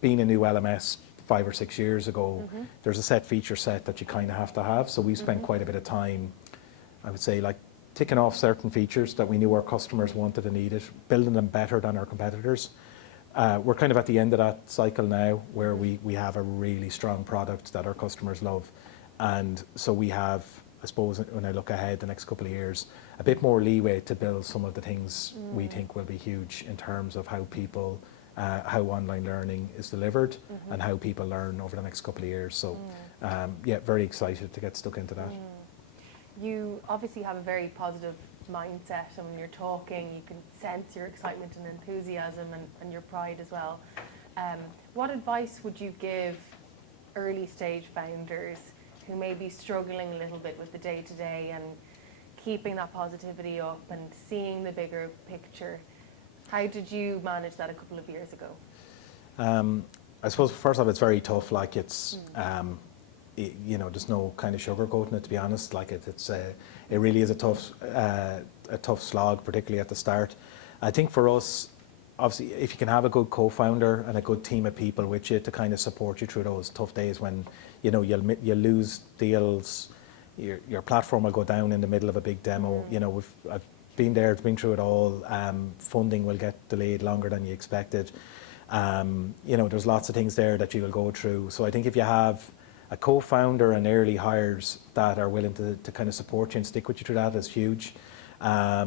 being a new LMS 5 or 6 years ago, there's a set feature set that you kind of have to have. So we spent quite a bit of time, I would say, ticking off certain features that we knew our customers wanted and needed, building them better than our competitors. We're kind of at the end of that cycle now, where we have a really strong product that our customers love. And so we have, I suppose, when I look ahead the next couple of years, a bit more leeway to build some of the things we think will be huge in terms of how online learning is delivered and how people learn over the next couple of years. So very excited to get stuck into that. You obviously have a very positive mindset, and when you're talking you can sense your excitement and enthusiasm and your pride as well. What advice would you give early stage founders who may be struggling a little bit with the day-to-day and keeping that positivity up and seeing the bigger picture? How did you manage that a couple of years ago? I suppose first off, it's very tough. There's no kind of sugarcoating it, to be honest. It really is a tough slog, particularly at the start. I think for us, obviously, if you can have a good co-founder and a good team of people with you to kind of support you through those tough days when you'll lose deals, your platform will go down in the middle of a big demo. I've been there, been through it all. Funding will get delayed longer than you expected. There's lots of things there that you will go through. So I think if you have a co-founder and early hires that are willing to kind of support you and stick with you through that is huge. I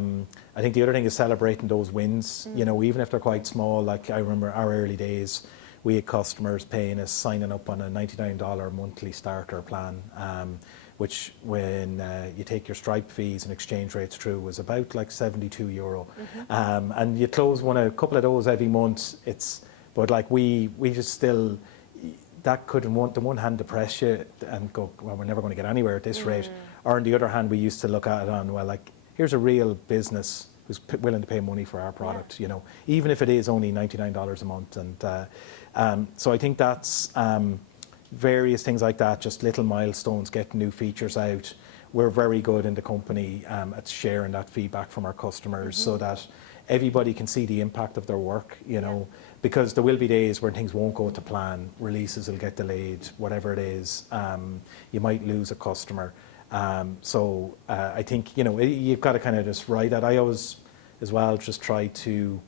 think the other thing is celebrating those wins, even if they're quite small. I remember our early days, we had customers paying us, signing up on a $99 monthly starter plan. which when you take your Stripe fees and exchange rates through was about like €72. And you close a couple of those every month. But like we just still, that could on the one hand depress you and go, well, we're never going to get anywhere at this rate. Or on the other hand, we used to look at it on, well, like, here's a real business who's willing to pay money for our product, you know, even if it is only $99 a month. And so I think that's various things like that, just little milestones, getting new features out. We're very good in the company at sharing that feedback from our customers so that everybody can see the impact of their work, you know, because there will be days when things won't go to plan, releases will get delayed, whatever it is, you might lose a customer. So I think, you know, you've got to kind of just ride that. I always, as well, just try to,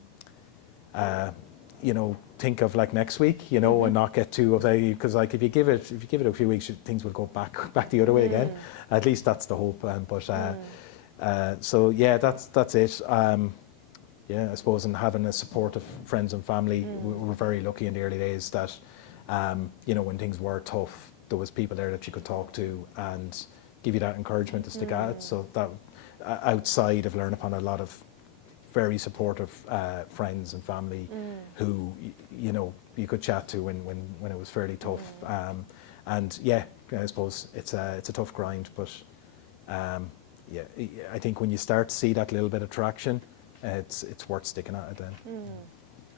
you know, think of like next week, you know, and not get too upset, because like if you give it a few weeks, things will go back the other way again. At least that's the hope. So yeah, that's it. Yeah, I suppose, and having a support of friends and family, we were very lucky in the early days that, you know, when things were tough, there was people there that you could talk to and give you that encouragement to stick at it. So that, outside of LearnUpon, a lot of very supportive friends and family who, you know, you could chat to when it was fairly tough. And yeah, I suppose it's a tough grind, but yeah, I think when you start to see that little bit of traction, it's worth sticking at it then.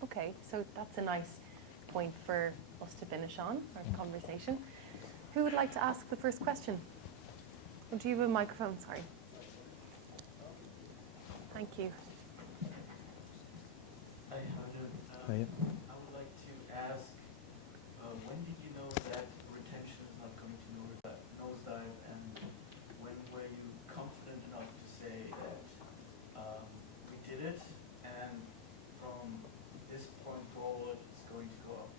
Okay, so that's a nice point for us to finish on our conversation. Who would like to ask the first question? Do you have a microphone? Sorry. Thank you. Hi, Hunter. Hiya. I would like to ask, when did you know that retention is not going to nosedive, and when were you confident enough to say that we did it, and from this point forward, it's going to go up?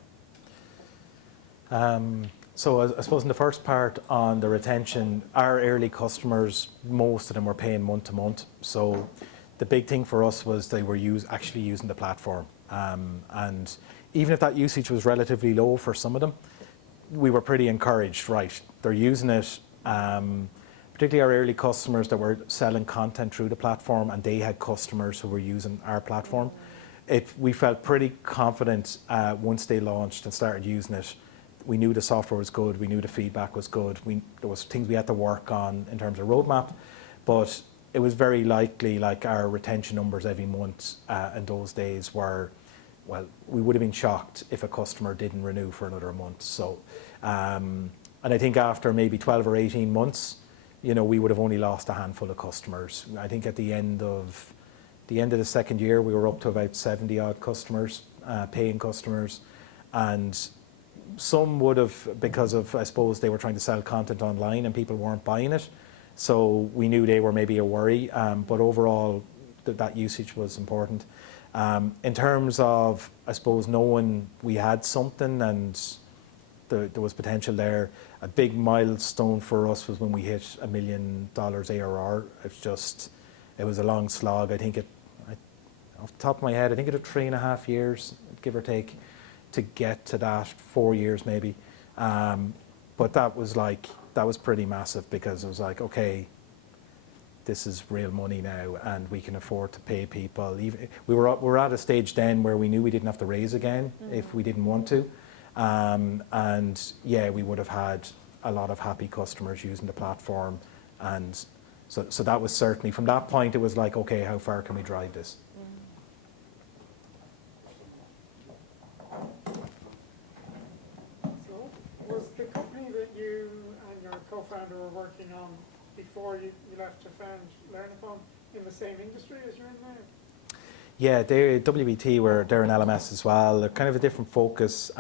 So I suppose in the first part on the retention, our early customers, most of them were paying month to month. So the big thing for us was they were actually using the platform. And even if that usage was relatively low for some of them, we were pretty encouraged, right? They're using it, particularly our early customers that were selling content through the platform, and they had customers who were using our platform. We felt pretty confident once they launched and started using it. We knew the software was good, we knew the feedback was good, there was things we had to work on in terms of roadmap, but it was very likely, like, our retention numbers every month in those days were, well, we would have been shocked if a customer didn't renew for another month. So, and I think after maybe 12 or 18 months, you know, we would have only lost a handful of customers. I think at the end of the second year, we were up to about 70 odd customers, paying customers, and some would have, because of, I suppose, they were trying to sell content online and people weren't buying it. So we knew they were maybe a worry, but overall that usage was important. In terms of, I suppose, knowing we had something and there was potential there, a big milestone for us was when we hit $1 million ARR. It was a long slog. I think off the top of my head, I think it took 3.5 years, give or take, to get to that, 4 years maybe. But that was pretty massive, because it was like, okay, this is real money now, and we can afford to pay people. We were at a stage then where we knew we didn't have to raise again if we didn't want to. And yeah, we would have had a lot of happy customers using the platform. And so that was certainly, from that point, it was like, okay, how far can we drive this? Was the company that you and your co-founder were working on before you left to found LearnUpon in the same industry as you're in now? Yeah, WBT they're an LMS as well. They're kind of a different focus.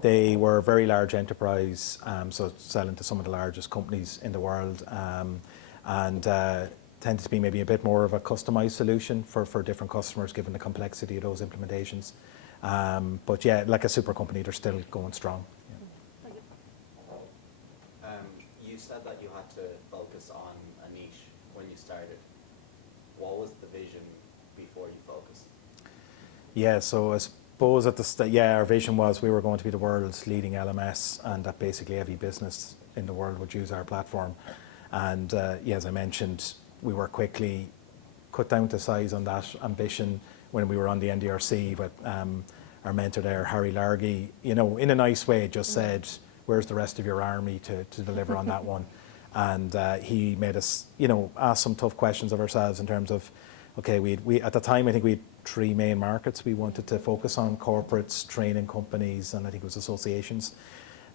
They were a very large enterprise, so selling to some of the largest companies in the world, and tended to be maybe a bit more of a customized solution for different customers, given the complexity of those implementations. But yeah, like a super company, they're still going strong. You said that you had to focus on a niche when you started. What was the vision before you focused? Yeah, so I suppose at our vision was we were going to be the world's leading LMS, and that basically every business in the world would use our platform. And yeah, as I mentioned, we were quickly cut down to size on that ambition when we were on the NDRC. But our mentor there, Harry Largy, you know, in a nice way, just said, "Where's the rest of your army to deliver on that one?" And he made us, you know, ask some tough questions of ourselves in terms of, okay, we at the time I think we had 3 main markets we wanted to focus on: corporates, training companies, and I think it was associations.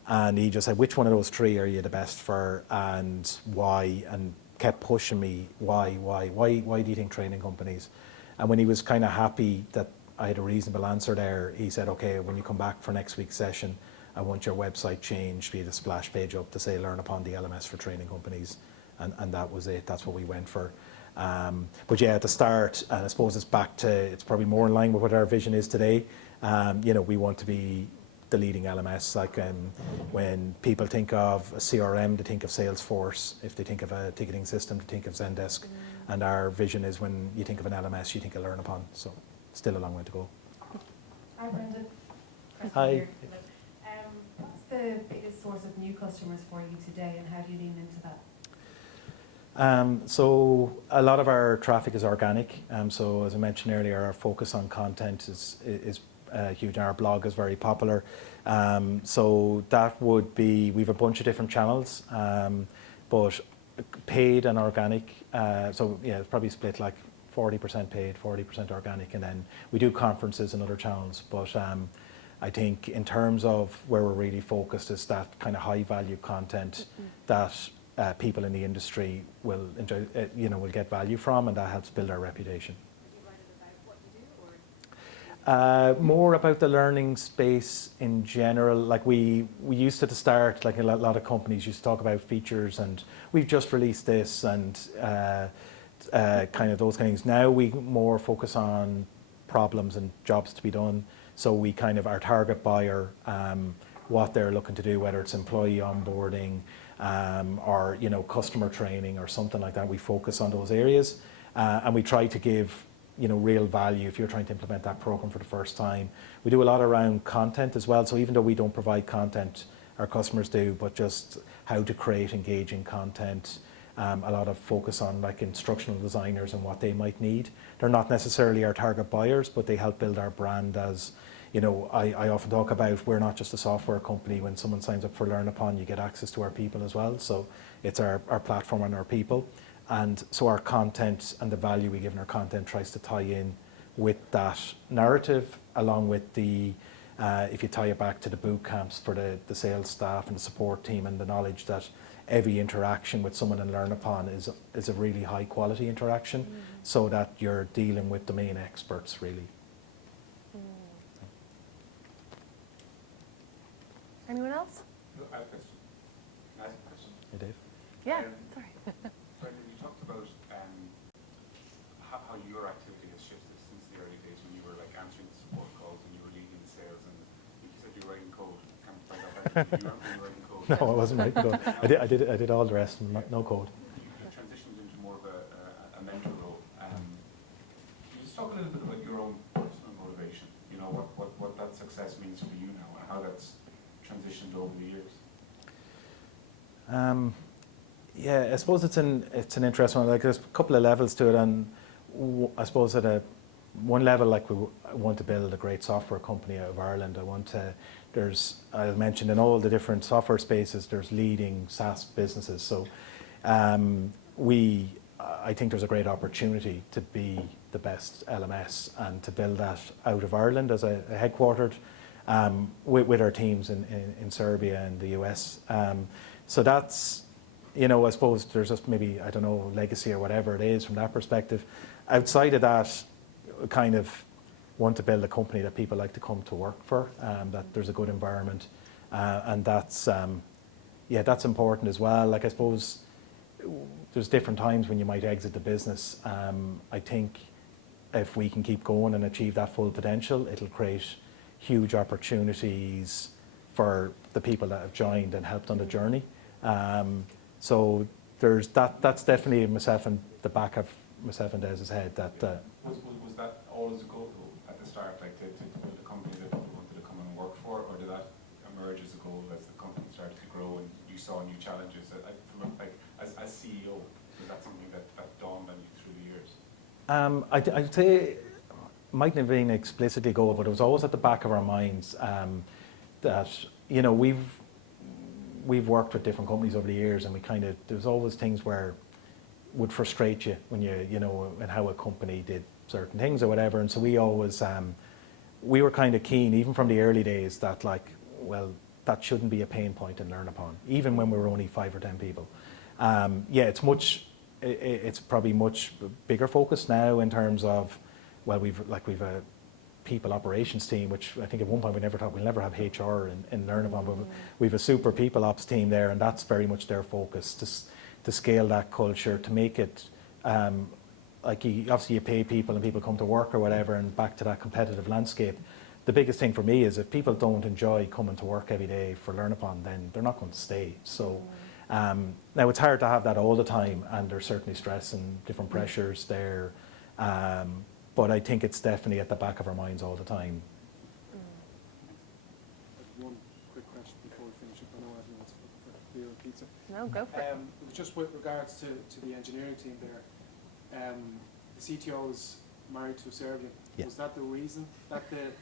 And he just said, which one of those 3 are you the best for, and why? And kept pushing me, why do you think training companies? And when he was kind of happy that I had a reasonable answer there, he said, okay, when you come back for next week's session, I want your website changed, be the splash page up to say LearnUpon the LMS for training companies. And that was it. That's what we went for. But yeah, at the start, and I suppose it's probably more in line with what our vision is today. You know, we want to be the leading LMS. Like when people think of a CRM, they think of Salesforce. If they think of a ticketing system, they think of Zendesk. And our vision is when you think of an LMS, you think of LearnUpon. So still a long way to go. Hi, Brendan. Hi. Here. What's the biggest source of new customers for you today, and how do you lean into that? So a lot of our traffic is organic. So as I mentioned earlier, our focus on content is huge. Our blog is very popular. So that would be, we have a bunch of different channels, but paid and organic. So yeah, it's probably split like 40% paid, 40% organic, and then we do conferences and other channels. But I think in terms of where we're really focused is that kind of high value content that people in the industry will enjoy, will get value from, and that helps build our reputation. Do you write about what you do, or? More about the learning space in general. Like we used to at the start, like a lot of companies used to talk about features, and we've just released this, and kind of those kind of things. Now we more focus on problems and jobs to be done. So we kind of, our target buyer, what they're looking to do, whether it's employee onboarding, or customer training or something like that. We focus on those areas, and we try to give real value if you're trying to implement that program for the first time. We do a lot around content as well. So even though we don't provide content, our customers do, but just how to create engaging content. A lot of focus on like instructional designers and what they might need. They're not necessarily our target buyers, but they help build our brand as. I often talk about we're not just a software company. When someone signs up for LearnUpon, you get access to our people as well. So it's our platform and our people. And so our content and the value we give in our content tries to tie in with that narrative, along with the, if you tie it back to the boot camps for the sales staff and the support team, and the knowledge that every interaction with someone in LearnUpon is a really high quality interaction, so that you're dealing with domain experts really. Anyone else? No, I have a question. Can I ask a question? Hey, Dave. Yeah, Um, sorry. Brendan, you talked about how your activity has shifted since the early days when you were like answering the support calls and you were leading sales, and you said you were writing code. Can't find out that you weren't really writing code. No, I wasn't writing code. I did all the rest, no code. You transitioned into more of a mentor role. Can you just talk a little bit about your own personal motivation? What that success means for you now, and how that's transitioned over the years? Yeah, I suppose it's an interesting one. Like there's a couple of levels to it, and I suppose at one level, like I want to build a great software company out of Ireland. I mentioned in all the different software spaces, there's leading SaaS businesses. So I think there's a great opportunity to be the best LMS and to build that out of Ireland as a headquartered. With our teams in Serbia and the US. So that's, I suppose there's just maybe, I don't know, legacy or whatever it is from that perspective. Outside of that, kind of want to build a company that people like to come to work for, that there's a good environment. And that's important as well. Like I suppose there's different times when you might exit the business. I think if we can keep going and achieve that full potential, it'll create huge opportunities for the people that have joined and helped on the journey. So there's that's definitely myself and the back of myself and Des's head. That was that always a goal at the start, like to build a company that people wanted to come and work for, or did that emerge as a goal as the company started to grow and you saw new challenges? As CEO, was that something that dawned on you through the years? I'd say, mightn't have been explicitly goal, but it was always at the back of our minds that, you know, we've worked with different companies over the years, and there's always things where would frustrate you when you know, and how a company did certain things or whatever. And so we always, we were kind of keen, even from the early days, that like, well, that shouldn't be a pain point in LearnUpon, even when we were only 5 or 10 people. Yeah, it's probably much bigger focus now in terms of, well, we've a people operations team, which I think at one point we never thought we'll never have HR in LearnUpon, but we've a super people ops team there, and that's very much their focus to scale that culture, to make it like obviously you pay people and people come to work or whatever, and back to that competitive landscape. The biggest thing for me is if people don't enjoy coming to work every day for LearnUpon, then they're not going to stay. So now it's hard to have that all the time, and there's certainly stress and different pressures there. But I think it's definitely at the back of our minds all the time. One quick question before we finish up. I know everyone wants for beer and pizza. No, go for it. It was just with regards to the engineering team there. The CTO is married to a Serbian. Yeah. Was that the reason that the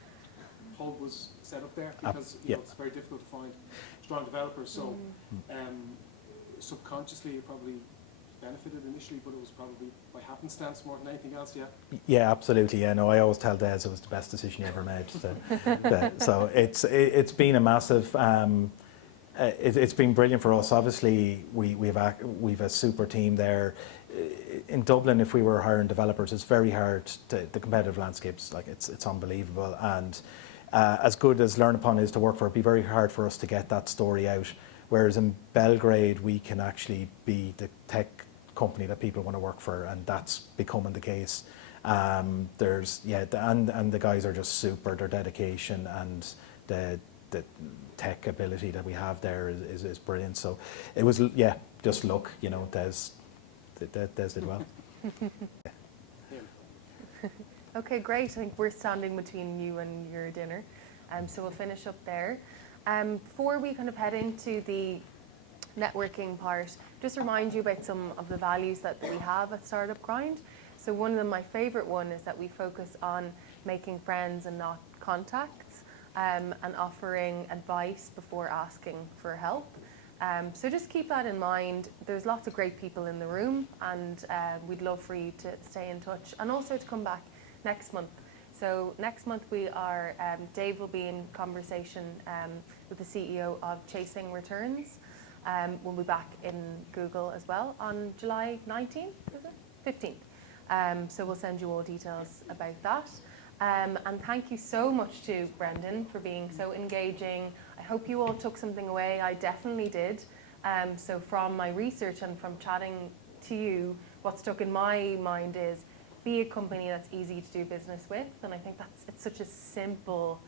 hub was set up there? Because you know, it's very difficult to find strong developers. So subconsciously you probably benefited initially, but it was probably by happenstance more than anything else. Yeah, absolutely. Yeah, no, I always tell Des it was the best decision he ever made. So it's been a massive. It's been brilliant for us. Obviously, we've a super team there. In Dublin, if we were hiring developers, it's very hard. The competitive landscape's like it's unbelievable. And as good as LearnUpon is to work for, it'd be very hard for us to get that story out. Whereas in Belgrade, we can actually be the tech company that people want to work for, and that's becoming the case. And the guys are just super. Their dedication and the tech ability that we have there is brilliant. So it was just luck, you know. Des did well. Okay, great. I think we're standing between you and your dinner, so we'll finish up there. Before we kind of head into the networking part, just remind you about some of the values that we have at Startup Grind. So one of them, my favourite one, is that we focus on making friends and not contacts, and offering advice before asking for help. So just keep that in mind. There's lots of great people in the room, and we'd love for you to stay in touch, and also to come back next month. So next month we are, Dave will be in conversation with the CEO of Chasing Returns. We'll be back in Google as well on July 19th, is it? 15th. So we'll send you all details about that. And thank you so much to Brendan for being so engaging. I hope you all took something away. I definitely did. So from my research and from chatting to you, what stuck in my mind is be a company that's easy to do business with. And I think it's such a simple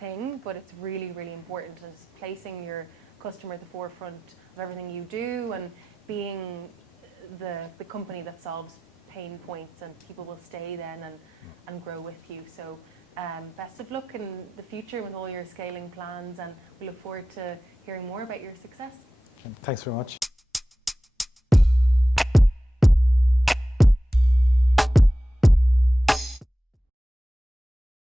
thing, but it's really, really important. And it's placing your customer at the forefront of everything you do, and being the company that solves pain points, and people will stay then and grow with you. So best of luck in the future with all your scaling plans, and we look forward to hearing more about your success. Thanks very much.